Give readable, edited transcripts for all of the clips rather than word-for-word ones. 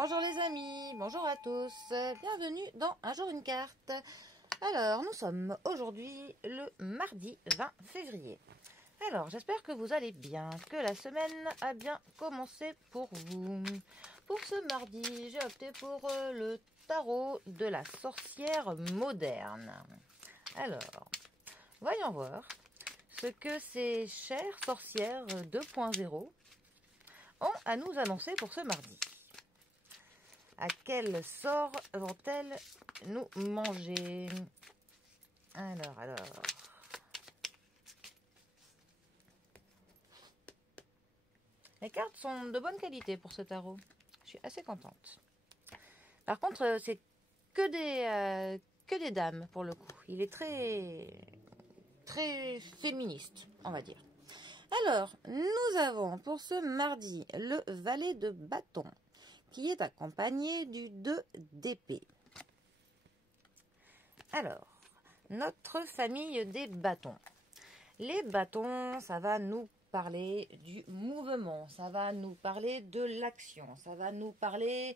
Bonjour les amis, bonjour à tous, bienvenue dans Un jour une carte. Alors, nous sommes aujourd'hui le mardi 20 février. Alors, j'espère que vous allez bien, que la semaine a bien commencé pour vous. Pour ce mardi, j'ai opté pour le tarot de la sorcière moderne. Alors, voyons voir ce que ces chères sorcières 2.0 ont à nous annoncer pour ce mardi. À quel sort vont-elles nous manger? Alors. Les cartes sont de bonne qualité pour ce tarot. Je suis assez contente. Par contre, c'est que des dames pour le coup. Il est très féministe, on va dire. Alors, nous avons pour ce mardi le valet de bâton, qui est accompagné du 2 d'épée. Alors, notre famille des bâtons. Les bâtons, ça va nous parler du mouvement, ça va nous parler de l'action, ça va nous parler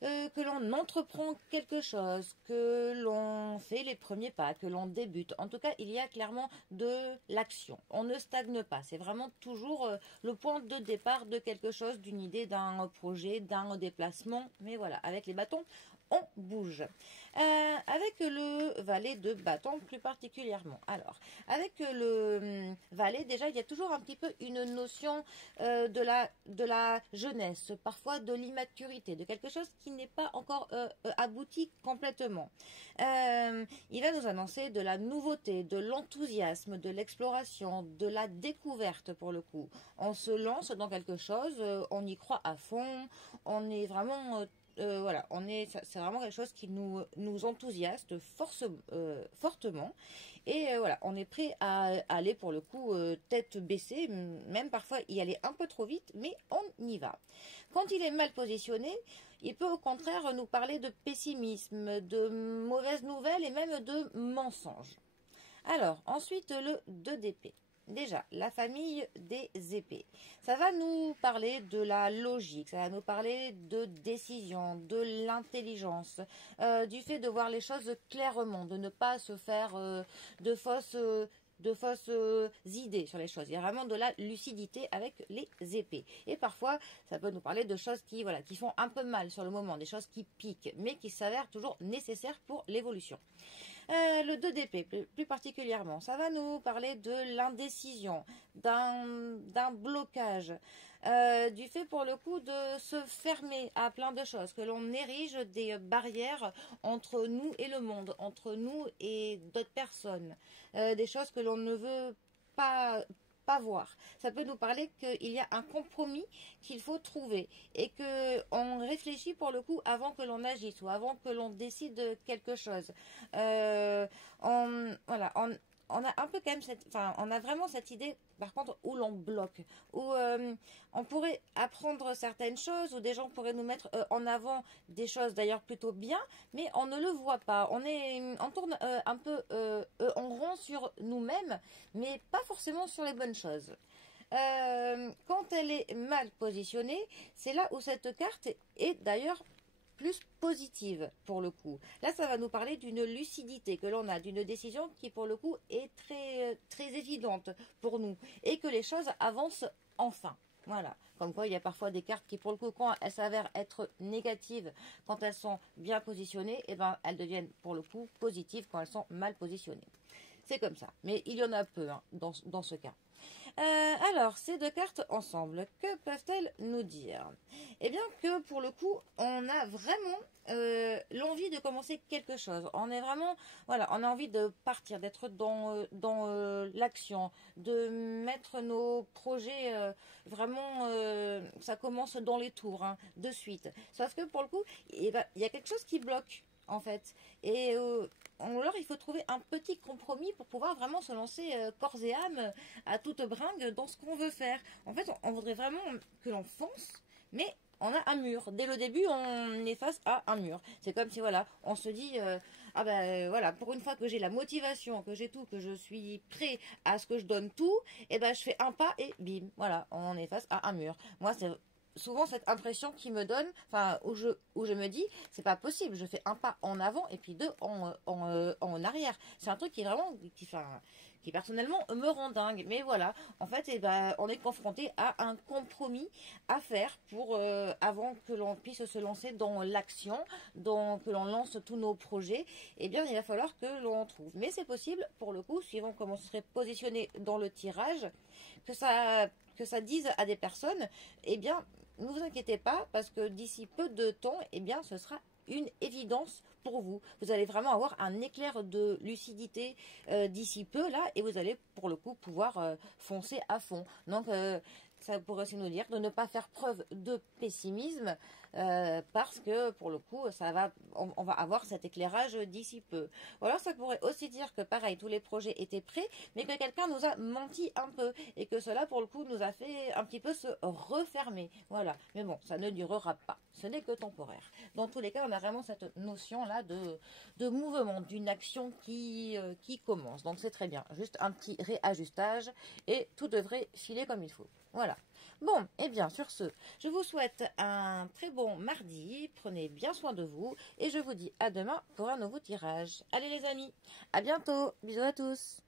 que l'on entreprend quelque chose, que l'on fait les premiers pas, que l'on débute. En tout cas, il y a clairement de l'action. On ne stagne pas. C'est vraiment toujours le point de départ de quelque chose, d'une idée, d'un projet, d'un déplacement. Mais voilà, avec les bâtons, on bouge. Avec le valet de bâton plus particulièrement. Alors, avec le valet, déjà, il y a toujours un petit peu une notion de la jeunesse, parfois de l'immaturité, de quelque chose qui n'est pas encore abouti complètement. Il va nous annoncer de la nouveauté, de l'enthousiasme, de l'exploration, de la découverte pour le coup. On se lance dans quelque chose, on y croit à fond, on est vraiment... voilà, c'est vraiment quelque chose qui nous enthousiaste fortement. Et voilà, on est prêt à aller pour le coup tête baissée, même parfois y aller un peu trop vite, mais on y va. Quand il est mal positionné, il peut au contraire nous parler de pessimisme, de mauvaises nouvelles et même de mensonges. Alors, ensuite le 2 d'épée. Déjà, la famille des épées. Ça va nous parler de la logique, ça va nous parler de décision, de l'intelligence, du fait de voir les choses clairement, de ne pas se faire de fausses idées sur les choses. Il y a vraiment de la lucidité avec les épées. Et parfois, ça peut nous parler de choses qui font un peu mal sur le moment, des choses qui piquent, mais qui s'avèrent toujours nécessaires pour l'évolution. Le 2 d'épée, plus particulièrement, ça va nous parler de l'indécision, d'un blocage, du fait pour le coup de se fermer à plein de choses, que l'on érige des barrières entre nous et le monde, entre nous et d'autres personnes, des choses que l'on ne veut pas voir. Ça peut nous parler qu'il y a un compromis qu'il faut trouver et que on réfléchit pour le coup avant que l'on agisse ou avant que l'on décide quelque chose. On a un peu quand même on a vraiment cette idée par contre où l'on bloque, où on pourrait apprendre certaines choses, où des gens pourraient nous mettre en avant des choses d'ailleurs plutôt bien, mais on ne le voit pas. On tourne un peu en rond sur nous-mêmes, mais pas forcément sur les bonnes choses. Quand elle est mal positionnée, c'est là où cette carte est d'ailleurs plus positive pour le coup. Là, ça va nous parler d'une lucidité que l'on a, d'une décision qui pour le coup est très évidente pour nous et que les choses avancent enfin. Voilà, comme quoi il y a parfois des cartes qui pour le coup quand elles s'avèrent être négatives quand elles sont bien positionnées, et ben elles deviennent pour le coup positives quand elles sont mal positionnées. C'est comme ça, mais il y en a peu dans ce cas. Alors, ces deux cartes ensemble, que peuvent-elles nous dire? Eh bien que pour le coup, on a vraiment l'envie de commencer quelque chose. On est vraiment, voilà, on a envie de partir, d'être dans l'action, de mettre nos projets vraiment, ça commence dans les tours, de suite. Sauf que pour le coup, il y a quelque chose qui bloque. En fait, et alors il faut trouver un petit compromis pour pouvoir vraiment se lancer corps et âme à toute bringue dans ce qu'on veut faire. En fait, on voudrait vraiment que l'on fonce, mais on a un mur. Dès le début, on est face à un mur. C'est comme si, voilà, on se dit, ah ben voilà, pour une fois que j'ai la motivation, que j'ai tout, que je suis prêt à ce que je donne tout, et ben je fais un pas et bim, voilà, on est face à un mur. Moi, souvent cette impression qui me donne, enfin, où je me dis, c'est pas possible, je fais un pas en avant et puis deux en arrière. C'est un truc qui est vraiment, qui personnellement me rend dingue. Mais voilà, en fait, eh ben, on est confronté à un compromis à faire pour avant que l'on puisse se lancer dans l'action, que l'on lance tous nos projets. Eh bien, il va falloir que l'on trouve. Mais c'est possible, pour le coup, suivant comment on serait positionné dans le tirage, que ça dise à des personnes, eh bien, ne vous inquiétez pas, parce que d'ici peu de temps, eh bien, ce sera une évidence pour vous. Vous allez vraiment avoir un éclair de lucidité d'ici peu là, et vous allez pour le coup pouvoir foncer à fond. Donc ça pourrait aussi nous dire de ne pas faire preuve de pessimisme parce que pour le coup on va avoir cet éclairage d'ici peu. Ou alors ça pourrait aussi dire que pareil, tous les projets étaient prêts, mais que quelqu'un nous a menti un peu et que cela pour le coup nous a fait un petit peu se refermer. Voilà. Mais bon, ça ne durera pas. Ce n'est que temporaire. Dans tous les cas, on a vraiment cette notion là de mouvement, d'une action qui commence. Donc c'est très bien. Juste un petit réajustage et tout devrait filer comme il faut. Voilà. Bon, et bien sur ce, je vous souhaite un très bon mardi, prenez bien soin de vous et je vous dis à demain pour un nouveau tirage. Allez les amis, à bientôt, bisous à tous.